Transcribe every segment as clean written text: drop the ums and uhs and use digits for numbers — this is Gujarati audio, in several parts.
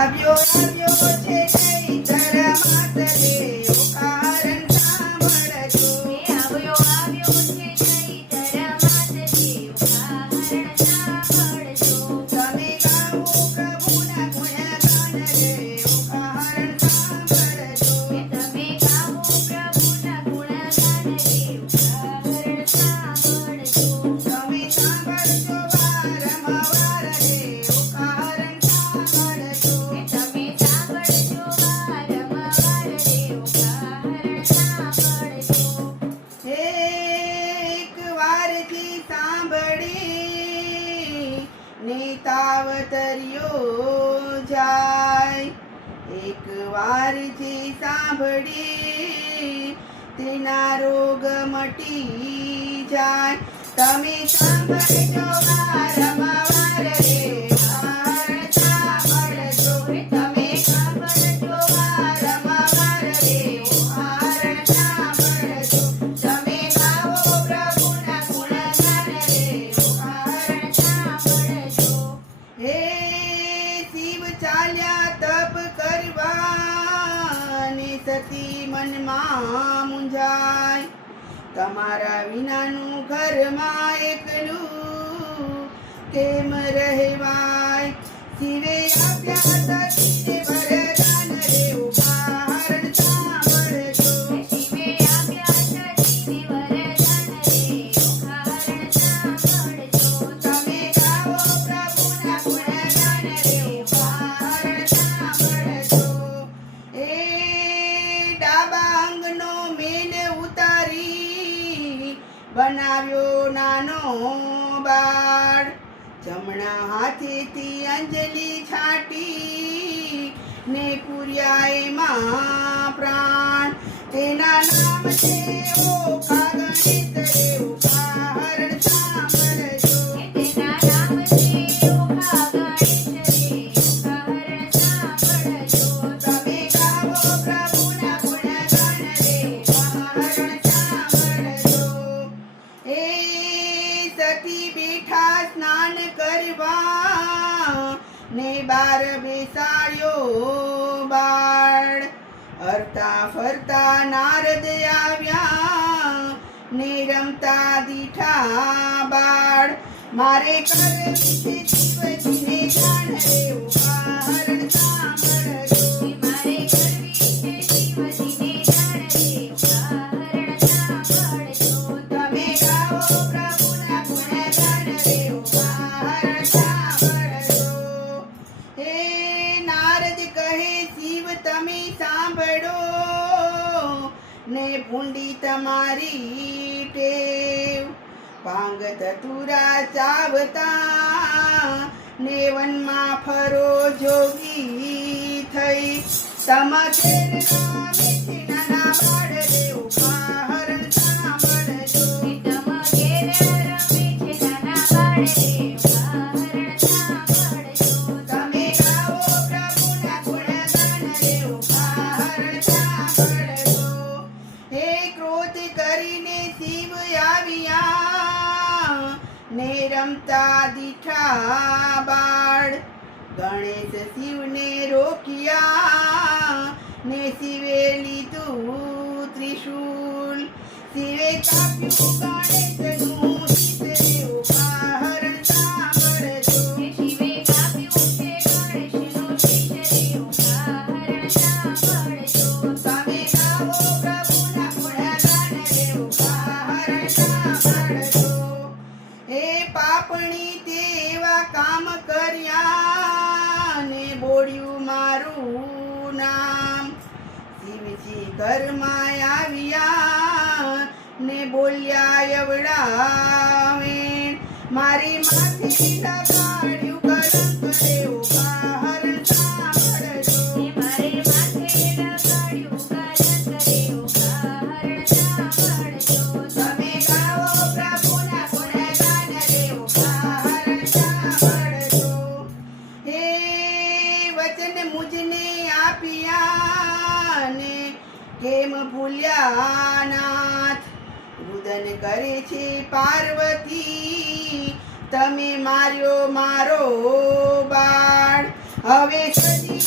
આવ્યો આવ્યો છે ચૈતર માસ રે ઓકારણ સાંભળજો. આવ્યો આવ્યો છે ચૈતર માસ રે ઓકારણ સાંભળજો. તમે ગાઓ પ્રભુના ગુણગાન રે ઓકારણ સાંભળજો. તમે ગાઓ પ્રભુના ગુણગાન રે ઓકારણ સાંભળજો. તમે સાંભળજો વારંવાર રે ઓકારણ સાંભળજો. તમે સાંભળજો વારંવાર રે ઓકારણ સાંભળજો. એક વારથી સાંભળી ને તાવતર્યો જાય. એક વારથી સાંભળી તેના રોગ મટી જાય. તમે સાંભળજો વારંવાર રે ઓકારણ સાંભળજો. તમે સાંભળજો વારંવાર રે ઓકારણ સાંભળજો. તમે ગાઓ પ્રભુના ગુણગાન રે ઓકારણ સાંભળજો. હે શિવ ચાલ્યા તપ કરવા ને સતી મનમાં મૂંઝાય. તમારા વિનાનું ઘરમાં એકલું કેમ રહેવાય. શિવે આપ્યા સતીને વરદાન રે ઓકારણ સાંભળજો. શિવે આપ્યા સતીને વરદાન રે ઓકારણ સાંભળજો. તમે ગાઓ પ્રભુના ગુણગાન રે ઓકારણ સાંભળજો. એ ડાબા અંગનો મેલ ઉતારી બનાવ્યો નાનો બાળ. જમણા હાથેથી અંજલિ છાંટી ને પૂર્યા એમાં પ્રાણ. તેના નામ છે ઓખા ગણિત રે ઓકારણ સાંભળજો. તેના નામ છે ઓખા ગણિત રે ઓકારણ સાંભળજો. તમે ગાઓ પ્રભુના ગુણગાન રે ઓકારણ સાંભળજો. એ સતી બેઠા સ્નાન કરવા ને બાર બેસાડ્યો બાળ. હરતા ફરતા નારદ આવ્યા ને રમતા દીઠા બાળ. મારે કરવી છે શિવજીને જાણ રે ઓકારણ સાંભળજો. મારે કરવી છે શિવજીને જાણ રે ઓકારણ સાંભળજો. તમે ગાઓ પ્રભુના ગુણગાન રે ઓકારણ સાંભળજો. હે નારદ કહે શિવ તમે સાંભળો ને ભૂંડી તમારી ટેવ. ભાંગ ધતુરા ચાવતા ને વનમાં ફરો જોગી થઈ. તમાકેર નામે છે નાના બાળ રે ઓકારણ સાંભળજો. તમગેર રમે છે નાના બાળ રે ઓકારણ સાંભળજો. તમે ગાઓ પ્રભુના ગુણગાન રે ઓકારણ સાંભળજો. હે ક્રોધ કરીને શિવ આવ્યા ને રમતા દીઠા બાળ. ગણેશ શિવને રોક્યા ને શિવે લીધું ત્રિશૂલ. શિવે કાપ્યું ગણેશનું શીશ રે ઓકારણ સાંભળજો. શિવે કાપ્યું છે ગણેશનું શીશ રે ઓકારણ સાંભળજો. તમે ગાઓ પ્રભુના ગુણગાન રે ઓકારણ સાંભળજો. હે પાપણી તેવા કામ કર્યા ને બોલ્યું મારું નામ. શિવજી ઘરમાં આવ્યા ને બોલ્યા એવડા વેણ. મારી માથે લગાડ્યું કલંક રે ઓકારણ સાંભળજો. મારે માથે લગાડ્યું કલંક રે ઓકારણ સાંભળજો. તમે ગાઓ પ્રભુના ગુણગાન રે ઓકારણ સાંભળજો. હે વચન મુજને આપ્યા ને કેમ ભૂલ્યા નાથ. રુદન કરે છે પાર્વતી તમે માર્યો મારો બાળ. હવે સજી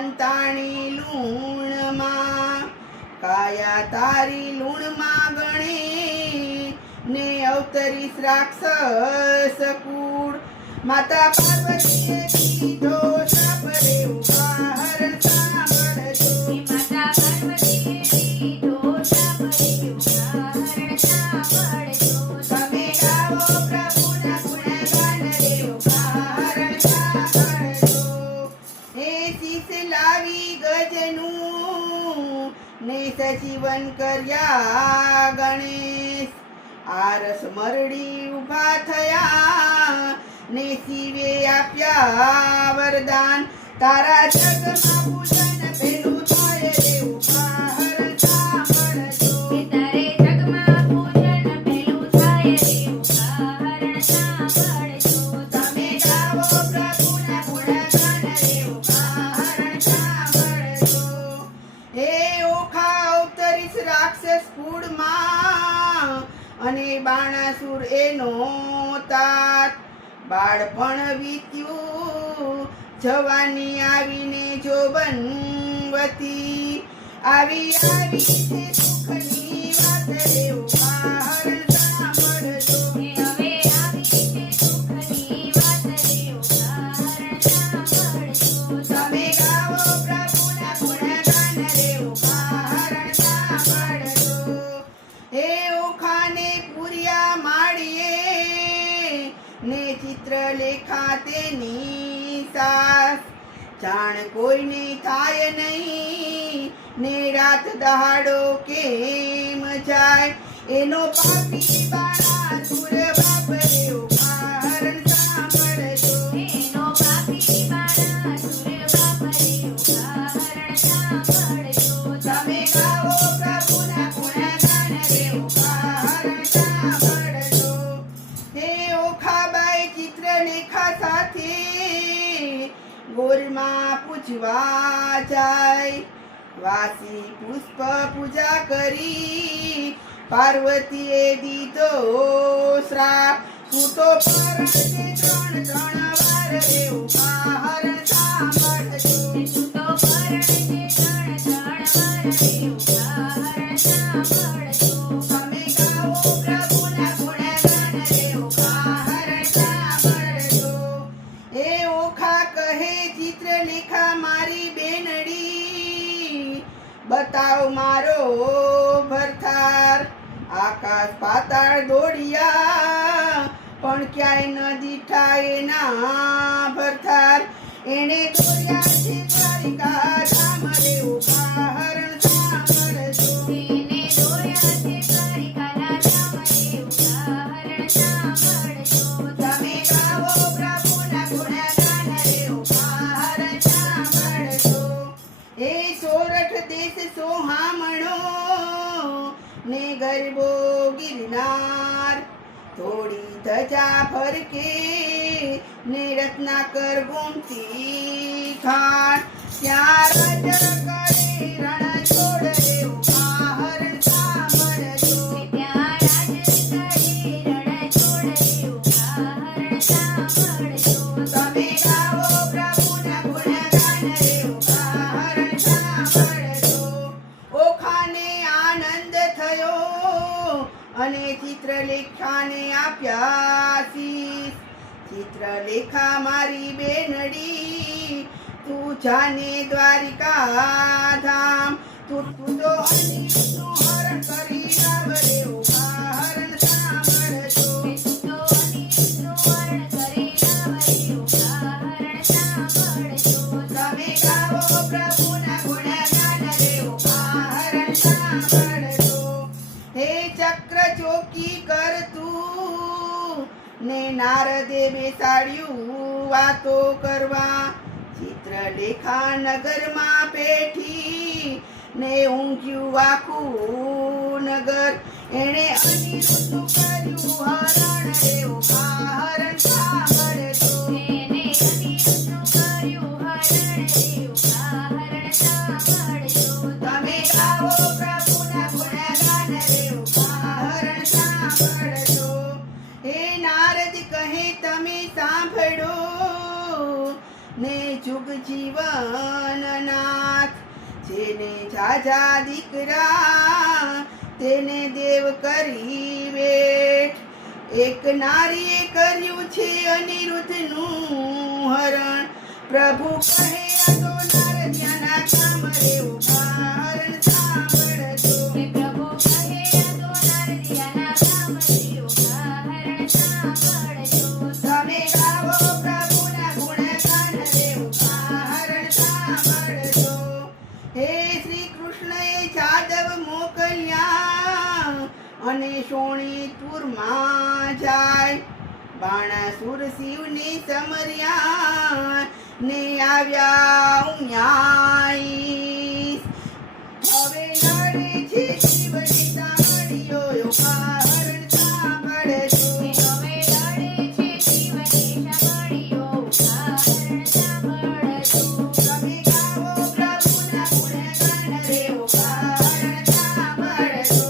સંતાણી લૂણમાં કાયા તારી લૂણમાં ગણે ને અવતરીશ રાક્ષસ કુળ માતા પાર્વતીએ દીધો શ્રાપ રે ઉદાહરણ સાંભળજો માતા પાર્વતીએ દીધો શાપ રે ઉદાહરણ સાંભળજો તમે ગાવો પ્રભુના ગુણગાન રે ઉદાહરણ સાંભળજો હે શીશ લાવી ગજનું ને સજીવન કર્યા ગણેશ આરસ મરડી ઊભા થયા ને શિવે આપ્યા વરદાન તારા જગમાં પૂજન પેલું થાય રે ઉદાહરણ સાંભળજો તારે જગમાં પૂજન પેલું થાય રે ઉદાહરણ સાંભળજો તમે ગાવો પ્રભુના ગુણગાન રે ઉદાહરણ સાંભળજો હે ઓખા અવતરીશ રાક્ષસ કુળમાં અને બાણાસુર એનો તાત બાળપણ વીત્યું જવાની આવીને જોબનવતી આવી છે સુખની વાત રે ઉદાહરણ સાંભળજો હવે આવી છે સુખની વાત રે ઉદાહરણ સાંભળજો તમે ગાવો પ્રભુના ગુણગાન રે ઉદાહરણ સાંભળજો હે ઓખાને પૂર્યા માળીએ ને ચિત્રલેખા તેની સાસ જાણ કોઈને થાય નહીં ને રાત દહાડો કેમ જાય એનો પાપી બાણાસુર બાપ રે ઉદાહરણ સાંભળજો એનો પાપી બાણાસુર બાપ રે ઉદાહરણ સાંભળજો તમે ગાવો પ્રભુના ગુણગાન રે ઉદાહરણ સાંભળજો હે ઓખાબાઈ ચિત્રલેખા સાથે ગોરમાં પૂજવા જાય વાસી પુષ્પ પૂજા કરી પાર્વતીએ દીધો શ્રાપ તું તો પરણજે ત્રણ વાર રે ઉદાહરણ સાંભળજો તું તો પરણજે ત્રણ વાર રે ઉદાહરણ સાંભળજો તમે ગાવો પ્રભુના ગુણગાન રે ઉદાહરણ સાંભળજો એ ઓખા કહે ચિત્રલેખા મારી બેનડી બતાવ મારો ભરથાર આકાશ પાતાળ દોડ્યા પણ ક્યાંય ન દીઠા એના ભરથાર એને દોડ્યા છે દ્વારિકા ધામ રે ઉદાહરણ સાંભળજો એને દોર્યા છે દ્વારિકાના ધામ રે ઉદાહરણ સાંભળજો તમે ગાવો પ્રભુના ગુણગાન રે ઉદાહરણ સાંભળજો હે સોરઠ દેશ સોહામણો ને ગરબો ગિરનાર થોડી ધજા ફરકે ને રત્નાકર ગુમતી ખાટ ત્યાં રાજ કરે રણ છોડ રે ઉદાહરણ સાંભળજો ત્યાં રાજ કરે રણ છોડ રે ઉદાહરણ સાંભળજો તમે ગાવો પ્રભુના ગુણગાન રે ઉદાહરણ સાંભળજો ઓખાને આનંદ થયો અને ચિત્રલેખાને આપ્યા શીશ ચિત્રલેખા મારી બેનડી તું જાને દ્વારિકા ધામ તું તો અનિલનું હરણ કરી લાવ રે ઉદાહરણ સાંભળજો તું તો અનિલનું હરણ કરી લાવ રે ઉદાહરણ સાંભળજો તમે ગાવો પ્રભુના ગુણગાન રે ઉદાહરણ સાંભળજો હે ચક્ર ચોકી કરતું ને નારદે બેસાડ્યું વાતો કરવા ચિત્રલેખા નગરમાં પેઠી ને ઊંઘ્યું આખું નગર એણે અનિરુદ્ધનું કર્યું હરણ રે ઉદાહરણ સાંભળજો એને અનિરુદ્ધનું કર્યું હરણ રે ઉદાહરણ સાંભળજો તમે ગાવો પ્રભુના ગુણગાન રે ઉદાહરણ સાંભળજો હે નારદ કહે તમે સાંભળો ને જુગ જીવન નાથ. જેને ઝાઝા દીકરા તેને દેવ કરી વેઠ. એક નારીએ કર્યું છે અનિરુદ્ધનું હરણ. પ્રભુ કહે આ તો નારદિયાના કામ રે ઉદાહરણ સાંભળજો. હે પ્રભુ કહે આ તો નારદિયાના કામ રે ઉદાહરણ સાંભળજો. તમે ગાવો પ્રભુના ગુણગાન રે ઉદાહરણ સાંભળજો. હે શ્રી કૃષ્ણએ જાદવ મોકલ્યા અને શોણિતપુરમાં જાય. બાણાસુર શિવને સમર્યા ને આવ્યા ઉન્યાયી. હવે લડે છે શિવની સામળીઓ ઉદાહરણ સાંભળજો. હવે લડે છે શિવની સામળીઓ ઉદાહરણ સાંભળજો. તમે ગાવો પ્રભુના ગુણગાન રે ઉદાહરણ સાંભળજો.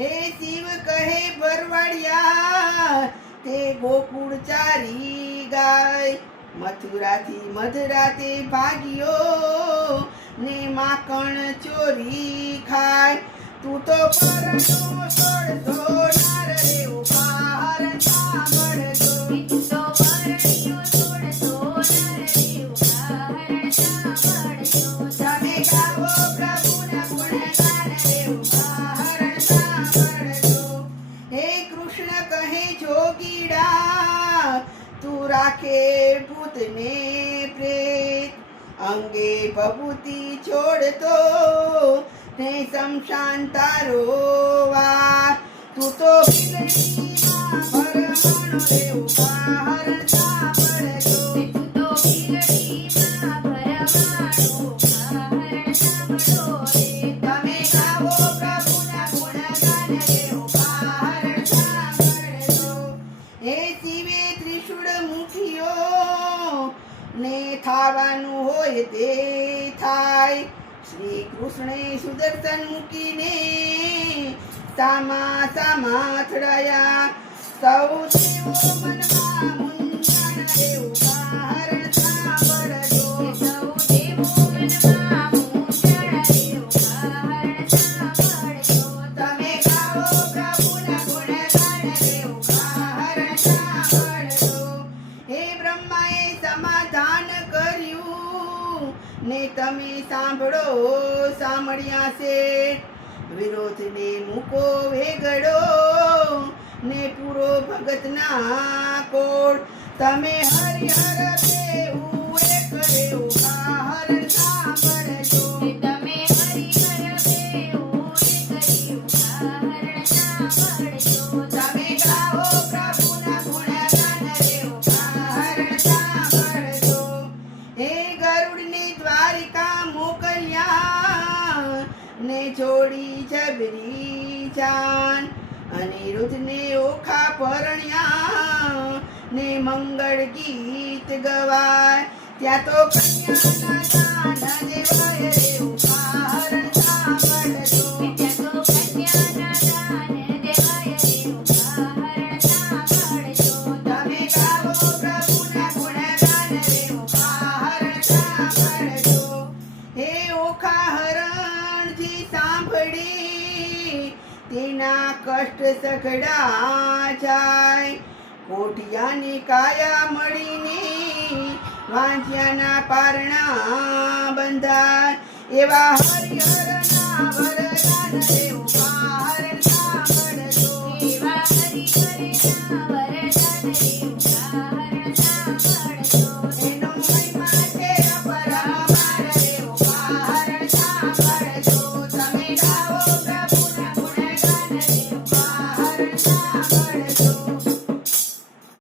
હે શિવ કહે ભરવાડિયા તે ગોકુળ ચારી ગાય. મથુરાથી મધરા તે ભાગ્યો ને માખણ ચોરી ખાય. તું તો પરણો છોડતો નાર રે ઉદાહરણ સાંભળજો. તું તો પરણ્યો છોડતો નર રે ઉદાહરણ સાંભળજો. તમે ગાવો પ્રભુના ગુણગાન રે ઉદાહરણ સાંભળજો. હે કૃષ્ણ કહે જોગીડા તું રાખે ભૂતને પ્રેત. અંગે ભભૂતિ છોડતો ને શમશાન તારો વાર. તું તો બિલડીમાં ભરમાણો રે ઉદાહરણ સાંભળજો. તું તો બિલડીમાં ભરમાણો ઉદાહરણ સાંભળો રે. તમે ગાવો પ્રભુના ગુણગાન રે ઉદાહરણ સાંભળજો. હે શિવે ત્રિશૂળ મુઠિયો ને થાવાનું હોય તે થાય. શ્રી કૃષ્ણે સુદર્શન મૂકીને સામા સામા અથડાયા. સૌ દેવો મનમાં મૂંઝાણ રે ઉદાહરણ સાંભળજો. સૌ દેવો મનમાં મૂંઝાણ રે ઉદાહરણ સાંભળજો. તમે ગાવો પ્રભુના ગુણગાન રે ઉદાહરણ સાંભળજો. હે બ્રહ્માએ સમાધાન કર્યું ને તમે સાંભળો સાંભળ્યા છે. વિરોધને મૂકો વેગડો ને પૂરો ભગતના કોળ. તમે હરિહર બેઉ એક રે ઉદાહરણ સાંભળજો. તમે હરિહર બેઉ એક રે ઉદાહરણ સાંભળજો. તમે ગાવો પ્રભુના ગુણગાન રે ઉદાહરણ સાંભળજો. હે ગરુડને દ્વારિકા મોકલ્યા ને છોડી જબરી જાન. અનિરુદ્ધને ઓખા પરણ્યા ને મંગળ ગીત ગવાય. ત્યાં તો કન્યાના દાન દેવાય રે ઉદાહરણ સાંભળજો. ત્યાં તો કન્યાના દાન દેવાય રે ઉદાહરણ સાંભળજો. તમે ગાવો પ્રભુના ગુણગાન રે ઉદાહરણ સાંભળજો. હે ઓખા હરણજી સાંભળી તેના કષ્ટ સઘળા જાય. કોઠિયાની કાયા મળીને વાંચ્યાના પારણા બંધાય. એવા હરિહરના વરદાન રે ઉદાહરણ